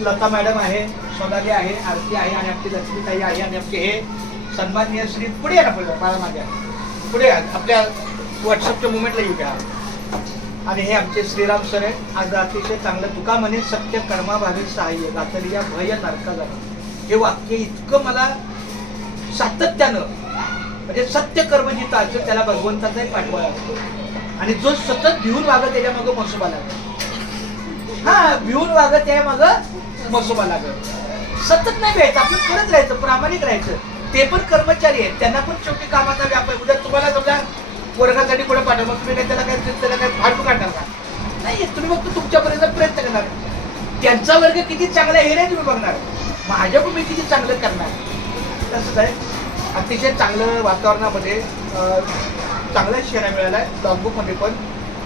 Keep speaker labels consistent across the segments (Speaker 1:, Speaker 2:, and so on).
Speaker 1: Lata madam आहे सोनाली आहे आरती आहे आणि आपली लक्ष्मीताई आहे आणि आपले हे सन्माननीय श्री पुढे या ना पुढे मला मागे पुढे या. आपल्या व्हॉट्सअपच्या मुवमेंटला येऊ द्या. आणि हे आमचे श्रीराम सर आहे आज अतिशय चांगलं तुका म्हणे सत्य कर्माभावी सहाय्य गातली या भय नारका जाणं हे वाक्य इतकं मला सातत्यानं म्हणजे सत्य कर्म जिथं असेल त्याला भगवंताचाही पाठवा असतो. आणि जो सतत भिवून वागत त्याच्या मागं मसोबा हा भिवून वागत त्या मागं मग लागत सतत नाही व्हायचं आपण करत राहायचं प्रामाणिक राहायचं. ते पण कर्मचारी आहेत त्यांना पण शेवटी कामाचा व्याप आहे. उद्या तुम्हाला समजा वर्गासाठी पुढे पाठवा तुम्ही काही त्याला काय त्याला काय फाडू काढणार का? नाही तुम्ही फक्त तुमच्यापर्यंत प्रयत्न करणार. त्यांचा वर्ग किती चांगला आहे हे नाही तुम्ही बघणार. माझ्या पण मी किती चांगलं करणार. तसंच आहे. अतिशय चांगलं वातावरणामध्ये अं, चांगला शेरा मिळाला आहे लॉगबुकमध्ये पण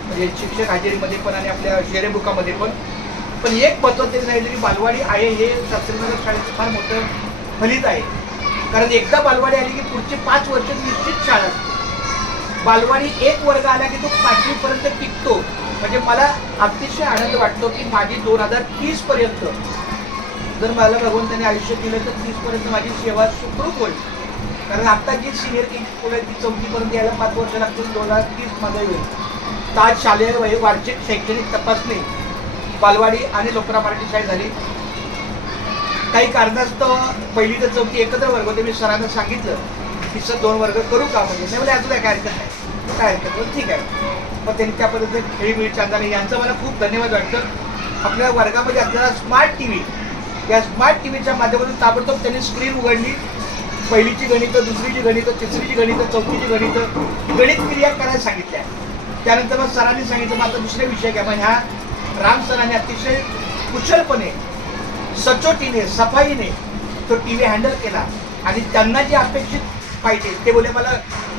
Speaker 1: म्हणजे शिक्षक हाजेरीमध्ये पण आणि आपल्या शेरे बुकामध्ये पण. पण एक महत्त्वाचं तरी नाही तरी बालवाडी आहे हे शास्त्रीनगर शाळेचं फार मोठं फलित आहे. कारण एकदा बालवाडी आली की पुढचे पाच वर्ष निश्चित शाळा असते. बालवाडी एक वर्ग आला की तो पाचवीपर्यंत टिकतो. म्हणजे मला अतिशय आनंद वाटतो की माझी दोन हजार तीस पर्यंत जर मला भगवंताने आयुष्य दिलं तर तीस पर्यंत माझी सेवा सुखरूप होईल. कारण आता जी सिनियर के पुढे ती चौथीपर्यंत यायला पाच वर्ष लागतील दोन हजार तीसमध्ये होईल तर आज शालेय वय वार्षिक शैक्षणिक तपासणी बालवाडी आणि लोकरा मराठी शाळेत झाली. काही कारणास्तव पहिली तर चौथी एकत्र वर्ग होते. मी सरांना सांगितलं की सर दोन वर्ग करू का म्हणजे? नाही म्हणजे अजून काय हरकत नाही काय हरकत नाही ठीक आहे. मग त्यांनी त्या पद्धतीने खेळीमिळी चांदाने यांचं मला खूप धन्यवाद वाटतं. आपल्या वर्गामध्ये असलेला स्मार्ट टी व्ही या स्मार्ट टी व्हीच्या माध्यमातून ताबडतोब त्यांनी स्क्रीन उघडली. पहिलीची गणितं दुसरीची गणितं तिसरीची गणितं चौथीची गणितं गणित क्रिया करायला सांगितल्या. त्यानंतर मग सरांनी सांगितलं मग आता दुसरे विषय घ्या. मग ह्या राम सरांनी अतिशय कुशलपणे सचोटीने सफाईने तो टी व्ही हँडल केला. आणि त्यांना जे अपेक्षित पाहिजे ते बोले मला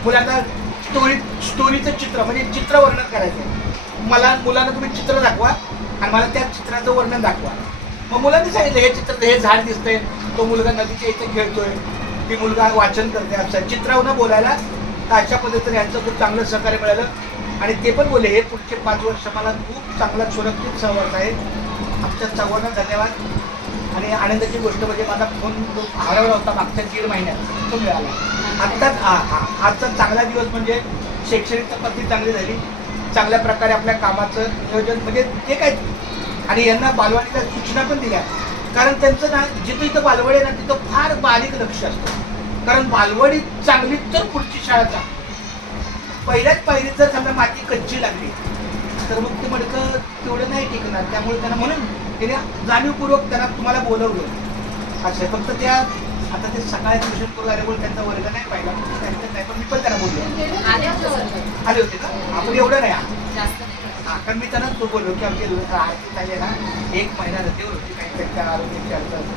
Speaker 1: मुलांना स्टोरी स्टोरीचं चित्र म्हणजे चित्र वर्णन करायचं आहे. मला मुलांना तुम्ही चित्र दाखवा आणि मला त्या चित्राचं वर्णन दाखवा. मग मुलांनी सांगितलं हे चित्र हे झाड दिसतंय. तो मुलगा नदीच्या इथे खेळतोय. ती मुलगा वाचन करते. असं चित्रावनं बोलायला तर अशा पद्धतीने यांचं खूप चांगलं सहकार्य मिळालं. आणि ते पण बोले हे पुढचे पाच वर्ष मला खूप चांगला सुरक्षित सहवास आहे. आमच्या चव्हाणा धन्यवाद. आणि आनंदाची गोष्ट म्हणजे माझा फोन जो हरवला होता मागच्या दीड महिन्यात तो मिळाला. आत्ताच हा हा आजचा चांगला दिवस म्हणजे शैक्षणिक तपासणी चांगली झाली. चांगल्या प्रकारे आपल्या कामाचं नियोजन म्हणजे ते काय? आणि यांना बालवाडीला सूचना पण दिल्या. कारण त्यांचं ना जिथं इथं बालवाडी आहे ना तिथं फार बारीक लक्ष असतं. कारण बालवाडी चांगली तर पुढची शाळा चांगली पहिल्याच पायरीत जर समजा माती कच्ची लागली तर मग ते मडकं तेवढं नाही टिकणार त्यामुळे त्यांना म्हणून त्याने जाणीवपूर्वक त्यांना तुम्हाला बोलवलं असं. फक्त त्या आता ते सकाळी ट्युशन करू आले बोल त्यांचा वर्ग नाही पाहिला त्यांचं नाही पण मी पण त्यांना बोललो
Speaker 2: आले होते
Speaker 1: का आपण एवढं नाही हा. हा, कारण मी त्यांना तो बोललो की आमचे आरती आहे ना एक महिना रजेवर होती काही त्यांच्या आरोग्याची अडचण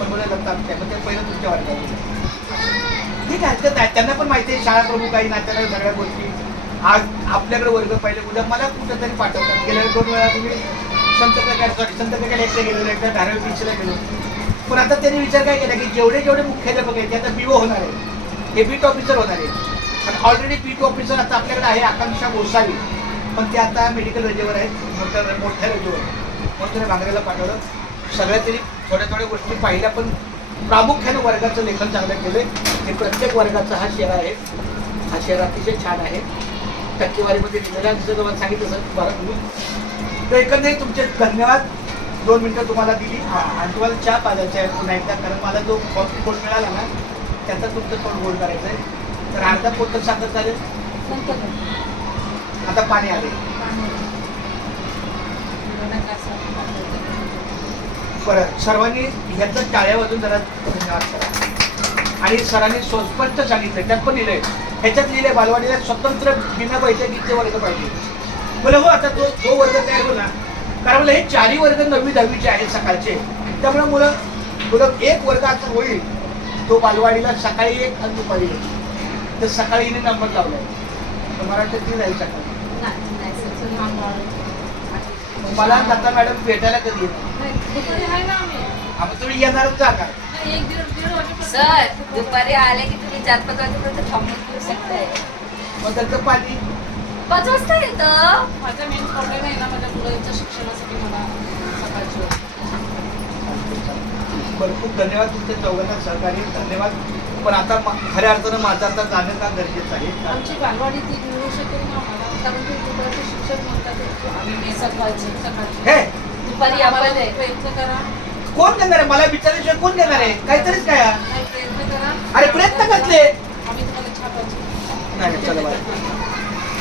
Speaker 1: पण दत्ता आमच्या मग ते पहिलं तुमच्या वर्गात. ठीक आहे हरकत नाही त्यांना पण माहिती आहे शाळा प्रमुख आहे नात्याला सगळ्या गोष्टी. आज आपल्याकडे वर्ग पहिले उद्या मला कुठंतरी पाठवतात. गेल्या दोन वेळा तुम्ही संत प्रकार सॉरी संत प्रकार एकदा गेलो एकदा धारावी बीचला गेलो. पण आता त्यांनी विचार काय केला की जेवढे जेवढे मुख्याध्यापक आहेत ते आता बीओ होणार आहे हे बीट ऑफिसर होणार आहे आणि ऑलरेडी बीट ऑफिसर आता आपल्याकडे आहे आकांक्षा गोसावी. पण ते आता मेडिकल रजेवर आहेत मोठ्या मोठ्या रजेवर. म्हणून त्याने भांगऱ्याला पाठवलं. सगळ्या तरी थोड्या थोड्या गोष्टी पाहिल्या पण प्रामुख्यानं वर्गाचं लेखन चांगलं केलं हे प्रत्येक वर्गाचा हा शेअर आहे. हा शेअर अतिशय छान आहे. टक्केवारीमध्ये दिलेला तुम्हाला सांगितलं सर बरं तुम्ही तर एकंदरीत तुमचे धन्यवाद. दोन मिनटं तुम्हाला दिली. आणि तुम्हाला चहा पाजायचा आहे. पुन्हा एकदा कारण मला जो कॉफी कोड मिळाला ना त्याचा तुमचं तोंड गोड करायचं आहे तर अर्धा पोट तर साखर चालेल. आता पाणी आले परत सर्वांनी ह्याचं टाळ्या वाजून जरा धन्यवाद करा. आणि सरांनी स्पष्ट सांगितलं त्यात पण लिहिलंय ह्याच्यात लिहिलंय बालवाडीला स्वतंत्र बिना बैठकीचे वर्ग पाहिजे. बोला हो आता तो जो वर्ग तयार हो ना. कारण म्हणलं हे चारही वर्ग नववी दहावीचे आहेत सकाळचे. त्यामुळे मुलं मुलं एक वर्ग आता होईल तो बालवाडीला सकाळी एक आणि दुपारी एक. तर सकाळी हिने नंबर लावलाय. तर मराठीत ती जाईल सकाळी
Speaker 2: नाही, नाही, सर, सर, मागवावं.
Speaker 1: मग मला दत्ता मॅडम भेटायला कधी. आता तुम्ही येणारच जा का.
Speaker 3: सर दुपारी आले की तुम्ही चार पाच वाजेपर्यंत थांबून घेऊ शकताय.
Speaker 1: मग त्याचं पाणी?
Speaker 3: पाच वाजता येतं.
Speaker 2: माझा मेन प्रॉब्लेम आहे ना माझ्या मुलांच्या शिक्षणासाठी मला सकाळची
Speaker 1: खूप धन्यवाद तुमच्या चौघांना सहकार्य. धन्यवाद. पण आता खऱ्या अर्थानं माझं आता जाणं का गरजेचं आहे?
Speaker 2: आमची बालवाडी ती मिळू शकेल ना आम्ही सकाळचे दुपारी
Speaker 3: आम्हाला
Speaker 2: प्रयत्न करा.
Speaker 1: कोण देणार आहे? मला विचारल्याशिवाय कोण देणार आहे? काहीतरीच काय?
Speaker 2: नाही, प्रयत्न करा.
Speaker 1: अरे, प्रयत्न कसले? आम्ही तुम्हाला छापायचे. नाही चला बाय.